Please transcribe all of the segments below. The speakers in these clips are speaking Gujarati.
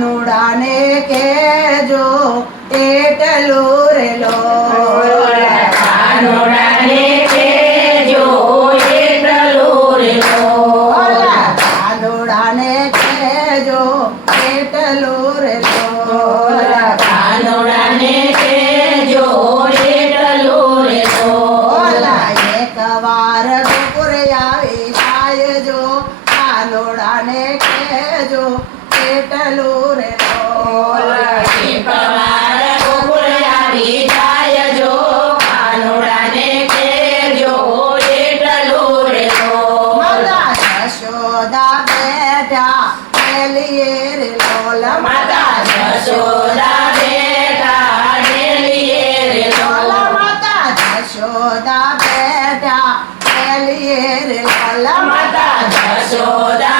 કાનુડાને કેજો એટલું રેલો કાનુડાને કેજો એટલું રેલો કાનુડાને કેજો એટલું રેલો કાનુડાને કેજો એટલું રેલો એકવાર દુપરે આવી જાય જો કાનુડાને કેજો એટલું રે બોલ. પવાર ગોકુળાની જાય જો કાનુડાને કેજો એટલું રે તો માતા જશોદા બેઠા પેલીએ રે બોલ. માતા જશોદા બેઠા પેલીએ રે બોલ. માતા જશોદા બેઠા પેલીએ રે બોલ. માતા જશોદા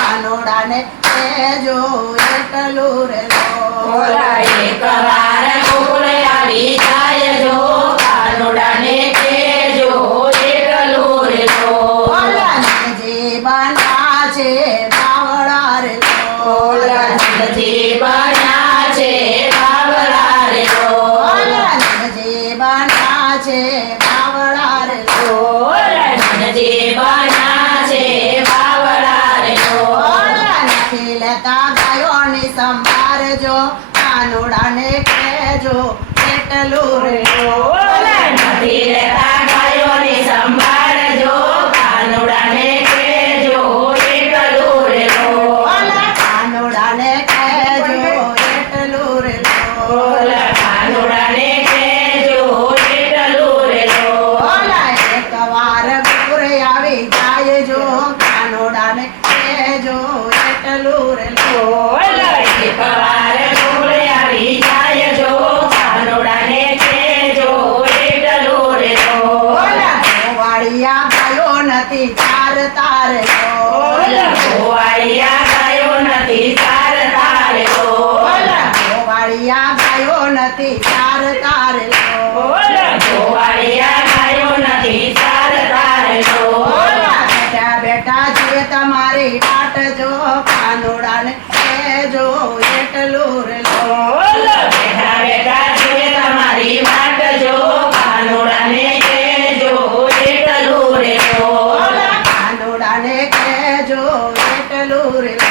દરોડાને જોએ એટલું રે ગોવાળિયા ગાયો નથી ચાર તાર લો. ગોવાળિયા ગાયો નથી ચાર તાર લો. બેટા બેટા જે તમારી ટાટ જો કાનોડા ને જો એટલું લો. બેટા બેટા જે તમારી વાટ જો કાનોડા ને જો એટલું લો. જો એટલું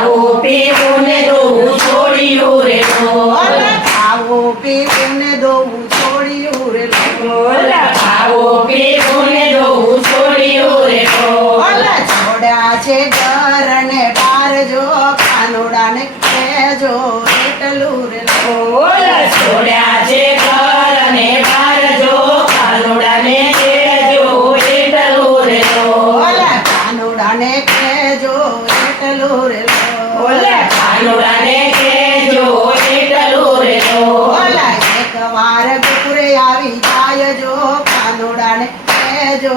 Arupi Punedu Sura સવારે કુકરે આવી જાય જો કાનોડાને જો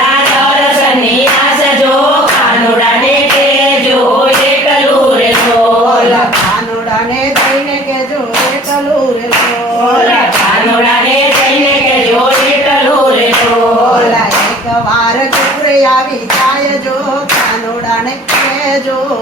આવી જાય જો કાનોડાને કહેજો.